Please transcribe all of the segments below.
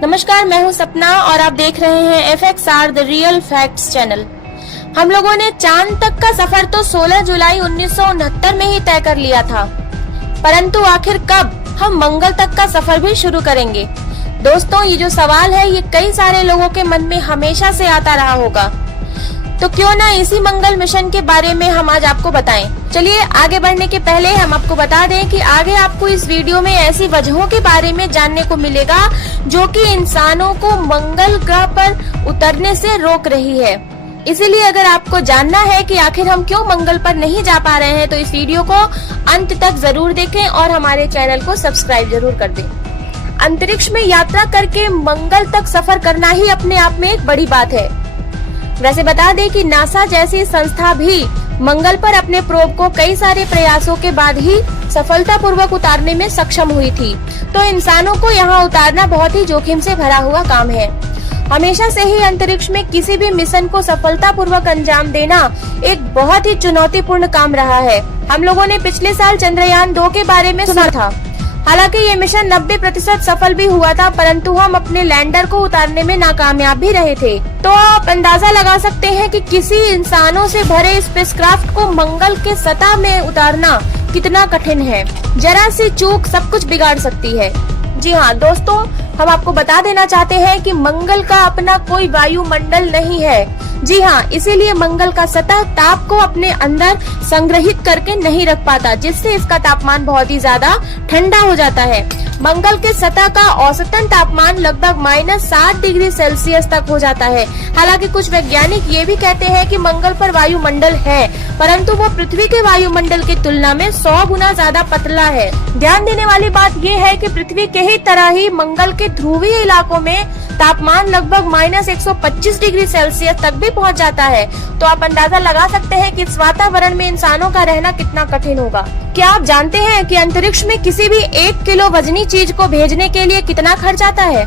नमस्कार, मैं हूं सपना और आप देख रहे हैं FXR the real facts channel. हम लोगों ने चांद तक का सफर तो 16 जुलाई 1969 में ही तय कर लिया था, परंतु आखिर कब हम मंगल तक का सफर भी शुरू करेंगे? दोस्तों, ये जो सवाल है ये कई सारे लोगों के मन में हमेशा से आता रहा होगा, तो क्यों ना इसी मंगल मिशन के बारे में हम आज आपको बताएं। चलिए आगे बढ़ने के पहले हम आपको बता दें कि आगे आपको इस वीडियो में ऐसी वजहों के बारे में जानने को मिलेगा जो कि इंसानों को मंगल ग्रह पर उतरने से रोक रही है। इसीलिए अगर आपको जानना है कि आखिर हम क्यों मंगल पर नहीं जा पा रहे हैं, तो इस वीडियो को अंत तक जरूर देखें और हमारे चैनल को सब्सक्राइब जरूर कर दें। अंतरिक्ष में यात्रा करके मंगल तक सफर करना ही अपने आप में एक बड़ी बात है। वैसे बता दें कि नासा जैसी संस्था भी मंगल पर अपने प्रोब को कई सारे प्रयासों के बाद ही सफलतापूर्वक उतारने में सक्षम हुई थी, तो इंसानों को यहाँ उतारना बहुत ही जोखिम से भरा हुआ काम है। हमेशा से ही अंतरिक्ष में किसी भी मिशन को सफलतापूर्वक अंजाम देना एक बहुत ही चुनौतीपूर्ण काम रहा है। हम लोगों ने पिछले साल चंद्रयान 2 के बारे में सुना था। हालांकि ये मिशन 90% सफल भी हुआ था, परंतु हम अपने लैंडर को उतारने में नाकामयाब भी रहे थे। तो आप अंदाजा लगा सकते हैं कि किसी इंसानों से भरे स्पेसक्राफ्ट को मंगल के सतह में उतारना कितना कठिन है। जरा सी चूक सब कुछ बिगाड़ सकती है। जी हाँ दोस्तों, हम आपको बता देना चाहते हैं कि मंगल का अपना कोई वायुमंडल नहीं है। जी हाँ, इसीलिए मंगल का सतह ताप को अपने अंदर संग्रहित करके नहीं रख पाता, जिससे इसका तापमान बहुत ही ज्यादा ठंडा हो जाता है। मंगल के सतह का औसतन तापमान लगभग -7 डिग्री सेल्सियस तक हो जाता है। हालांकि कुछ वैज्ञानिक ये भी कहते हैं कि मंगल पर वायुमंडल है, परंतु वो पृथ्वी के वायुमंडल की तुलना में 100 गुना ज्यादा पतला है। ध्यान देने वाली बात ये है कि पृथ्वी के ही तरह ही मंगल के ध्रुवीय इलाकों में तापमान लगभग -125 डिग्री सेल्सियस तक भी पहुंच जाता है। तो आप अंदाजा लगा सकते हैं कि इस वातावरण में इंसानों का रहना कितना कठिन होगा। क्या आप जानते हैं कि अंतरिक्ष में किसी भी 1 किलो वजनी चीज को भेजने के लिए कितना खर्च आता है?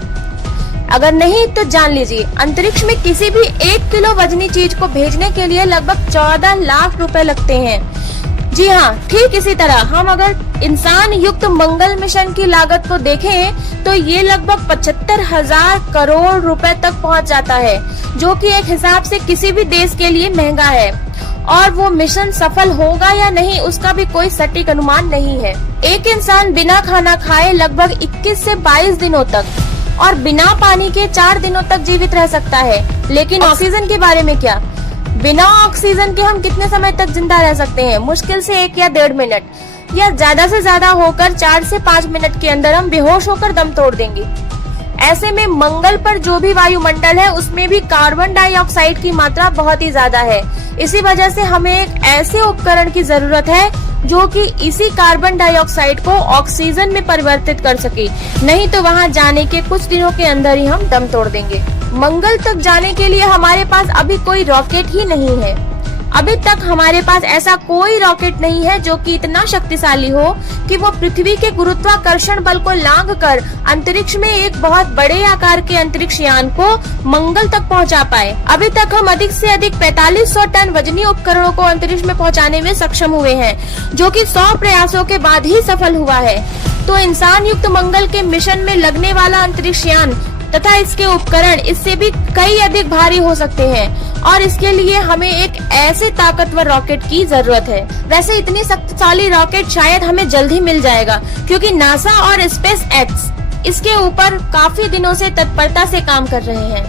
अगर नहीं तो जान लीजिए, अंतरिक्ष में किसी भी 1 किलो वजनी चीज को भेजने के लिए लगभग 14 लाख रुपए लगते हैं। जी हाँ, ठीक इसी तरह हम अगर इंसान युक्त मंगल मिशन की लागत को देखें तो ये लगभग 75,000 करोड़ रुपए तक पहुंच जाता है, जो कि एक हिसाब से किसी भी देश के लिए महंगा है। और वो मिशन सफल होगा या नहीं उसका भी कोई सटीक अनुमान नहीं है। एक इंसान बिना खाना खाए लगभग 21 से 22 दिनों तक और बिना पानी के 4 दिनों तक जीवित रह सकता है। लेकिन ऑक्सीजन के बारे में क्या? बिना ऑक्सीजन के हम कितने समय तक जिंदा रह सकते हैं? मुश्किल से 1 या 1.5 मिनट, या ज्यादा से ज्यादा होकर 4 से 5 मिनट के अंदर हम बेहोश होकर दम तोड़ देंगे। ऐसे में मंगल पर जो भी वायुमंडल है उसमें भी कार्बन डाइऑक्साइड की मात्रा बहुत ही ज्यादा है। इसी वजह से हमें एक ऐसे उपकरण की जरूरत है जो कि इसी कार्बन डाइऑक्साइड को ऑक्सीजन में परिवर्तित कर सके, नहीं तो वहां जाने के कुछ दिनों के अंदर ही हम दम तोड़ देंगे। मंगल तक जाने के लिए हमारे पास अभी कोई रॉकेट ही नहीं है। अभी तक हमारे पास ऐसा कोई रॉकेट नहीं है जो कि इतना शक्तिशाली हो कि वो पृथ्वी के गुरुत्वाकर्षण बल को लांघकर अंतरिक्ष में एक बहुत बड़े आकार के अंतरिक्ष यान को मंगल तक पहुंचा पाए। अभी तक हम अधिक से अधिक 4500 टन वजनी उपकरणों को अंतरिक्ष में पहुंचाने में सक्षम हुए हैं, जो कि 100 प्रयासों के बाद ही सफल हुआ है। तो इंसान युक्त मंगल के मिशन में लगने वाला अंतरिक्ष यान तथा इसके उपकरण इससे भी कई अधिक भारी हो सकते हैं, और इसके लिए हमें एक ऐसे ताकतवर रॉकेट की जरूरत है। वैसे इतनी शक्तिशाली रॉकेट शायद हमें जल्द ही मिल जाएगा, क्योंकि नासा और स्पेस एक्स इसके ऊपर काफी दिनों से तत्परता से काम कर रहे हैं।